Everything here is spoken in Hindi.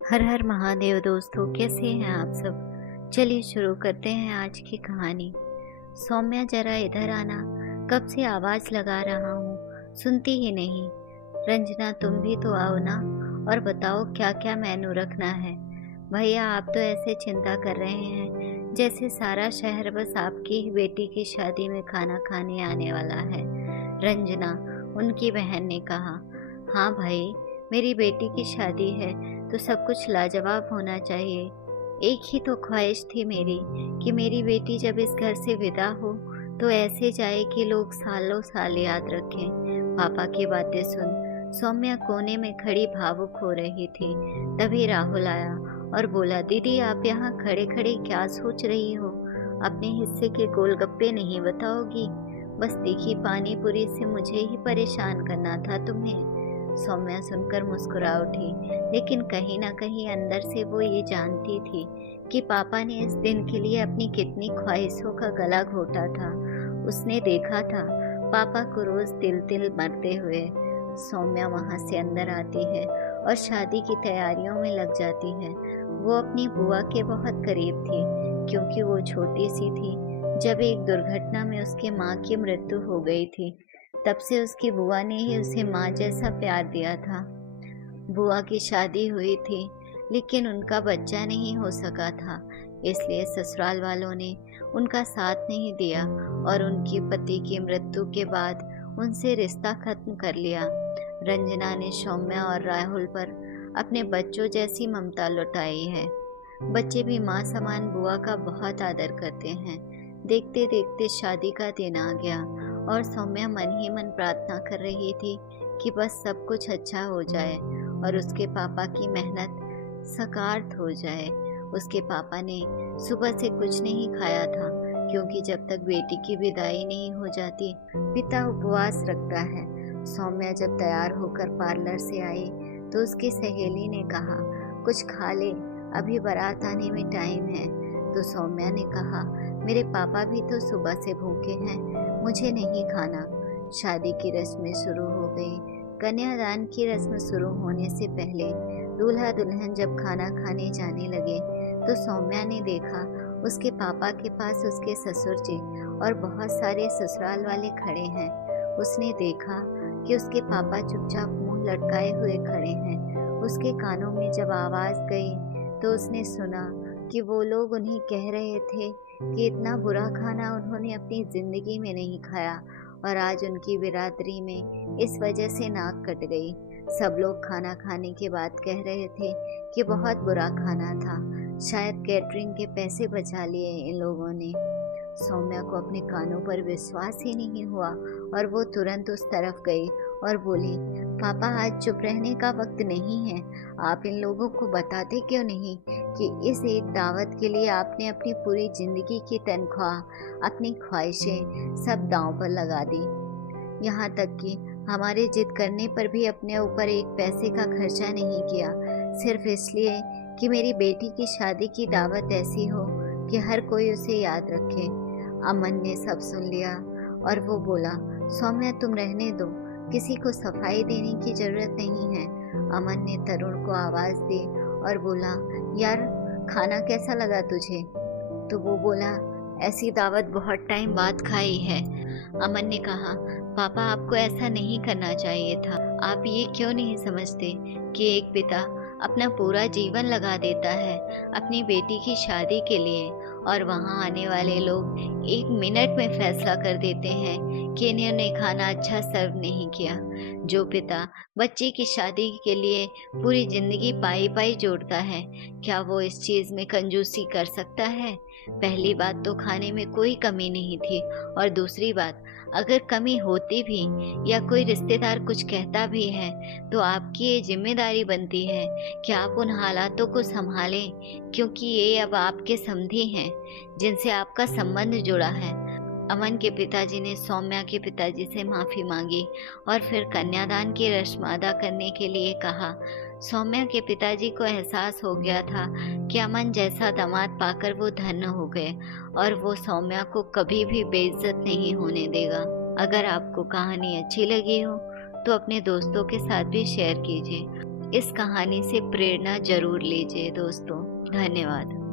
हर हर महादेव दोस्तों, कैसे हैं आप सब। चलिए शुरू करते हैं आज की कहानी। सौम्या, जरा इधर आना। कब से आवाज लगा रहा हूँ, सुनती ही नहीं। रंजना, तुम भी तो आओ ना, और बताओ क्या क्या मेनू रखना है। भैया, आप तो ऐसे चिंता कर रहे हैं जैसे सारा शहर बस आपकी ही बेटी की शादी में खाना खाने आने वाला है। रंजना, उनकी बहन ने कहा। हाँ भाई, मेरी बेटी की शादी है तो सब कुछ लाजवाब होना चाहिए। एक ही तो ख्वाहिश थी मेरी कि मेरी बेटी जब इस घर से विदा हो तो ऐसे जाए कि लोग सालों साल याद रखें। पापा की बातें सुन सौम्या कोने में खड़ी भावुक हो रही थी। तभी राहुल आया और बोला, दीदी आप यहाँ खड़े खड़े क्या सोच रही हो? अपने हिस्से के गोलगप्पे नहीं बताओगी? बस तीखी पानी पूरी से मुझे ही परेशान करना था तुम्हें। सौम्या सुनकर मुस्कुरा उठी, लेकिन कहीं ना कहीं अंदर से वो ये जानती थी कि पापा ने इस दिन के लिए अपनी कितनी ख्वाहिशों का गला घोटा था। उसने देखा था पापा को रोज तिल तिल मरते हुए। सौम्या वहां से अंदर आती है और शादी की तैयारियों में लग जाती है। वो अपनी बुआ के बहुत करीब थी, क्योंकि वो छोटी सी थी जब एक दुर्घटना में उसके माँ की मृत्यु हो गई थी। तब से उसकी बुआ ने ही उसे माँ जैसा प्यार दिया था। बुआ की शादी हुई थी, लेकिन उनका बच्चा नहीं हो सका था, इसलिए ससुराल वालों ने उनका साथ नहीं दिया और उनके पति की मृत्यु के बाद उनसे रिश्ता खत्म कर लिया। रंजना ने सौम्या और राहुल पर अपने बच्चों जैसी ममता लुटाई है। बच्चे भी माँ समान बुआ का बहुत आदर करते हैं। देखते देखते शादी का दिन आ गया और सौम्या मन ही मन प्रार्थना कर रही थी कि बस सब कुछ अच्छा हो जाए और उसके पापा की मेहनत साकार हो जाए। उसके पापा ने सुबह से कुछ नहीं खाया था, क्योंकि जब तक बेटी की विदाई नहीं हो जाती पिता उपवास रखता है। सौम्या जब तैयार होकर पार्लर से आई तो उसकी सहेली ने कहा, कुछ खा ले, अभी बारात आने में टाइम है। तो सौम्या ने कहा, मेरे पापा भी तो सुबह से भूखे हैं, मुझे नहीं खाना। शादी की रस्में शुरू हो गई। कन्यादान की रस्म शुरू होने से पहले दूल्हा दुल्हन जब खाना खाने जाने लगे तो सौम्या ने देखा उसके पापा के पास उसके ससुर जी और बहुत सारे ससुराल वाले खड़े हैं। उसने देखा कि उसके पापा चुपचाप मुंह लटकाए हुए खड़े हैं। उसके कानों में जब आवाज गई तो उसने सुना कि वो लोग उन्हें कह रहे थे कि इतना बुरा खाना उन्होंने अपनी जिंदगी में नहीं खाया और आज उनकी बिरादरी में इस वजह से नाक कट गई। सब लोग खाना खाने के बाद कह रहे थे कि बहुत बुरा खाना था, शायद कैटरिंग के पैसे बचा लिए इन लोगों ने। सौम्या को अपने कानों पर विश्वास ही नहीं हुआ और वो तुरंत उस तरफ गई और बोली, पापा आज चुप रहने का वक्त नहीं है। आप इन लोगों को बताते क्यों नहीं कि इस एक दावत के लिए आपने अपनी पूरी जिंदगी की तनख्वाह, अपनी ख्वाहिशें सब दांव पर लगा दी। यहाँ तक कि हमारे जिद करने पर भी अपने ऊपर एक पैसे का खर्चा नहीं किया, सिर्फ इसलिए कि मेरी बेटी की शादी की दावत ऐसी हो कि हर कोई उसे याद रखे। अमन ने सब सुन लिया और वो बोला, सौम्या तुम रहने दो, किसी को सफाई देने की जरूरत नहीं है। अमन ने तरुण को आवाज दी और बोला, यार खाना कैसा लगा तुझे? तो वो बोला, ऐसी दावत बहुत टाइम बाद खाई है। अमन ने कहा, पापा आपको ऐसा नहीं करना चाहिए था। आप ये क्यों नहीं समझते कि एक पिता अपना पूरा जीवन लगा देता है अपनी बेटी की शादी के लिए, और वहाँ आने वाले लोग एक मिनट में फैसला कर देते हैं कि इन्होंने खाना अच्छा सर्व नहीं किया। जो पिता बच्चे की शादी के लिए पूरी जिंदगी पाई पाई जोड़ता है, क्या वो इस चीज में कंजूसी कर सकता है? पहली बात तो खाने में कोई कमी नहीं थी, और दूसरी बात, अगर कमी होती भी या कोई रिश्तेदार कुछ कहता भी है तो आपकी ये जिम्मेदारी बनती है कि आप उन हालातों को संभालें, क्योंकि ये अब आपके समधी हैं जिनसे आपका संबंध जुड़ा है। अमन के पिताजी ने सौम्या के पिताजी से माफी मांगी और फिर कन्यादान की रस्म अदा करने के लिए कहा। सौम्या के पिताजी को एहसास हो गया था कि अमन जैसा दामाद पाकर वो धन्य हो गए और वो सौम्या को कभी भी बेइज्जत नहीं होने देगा। अगर आपको कहानी अच्छी लगी हो तो अपने दोस्तों के साथ भी शेयर कीजिए। इस कहानी से प्रेरणा जरूर लीजिए दोस्तों। धन्यवाद।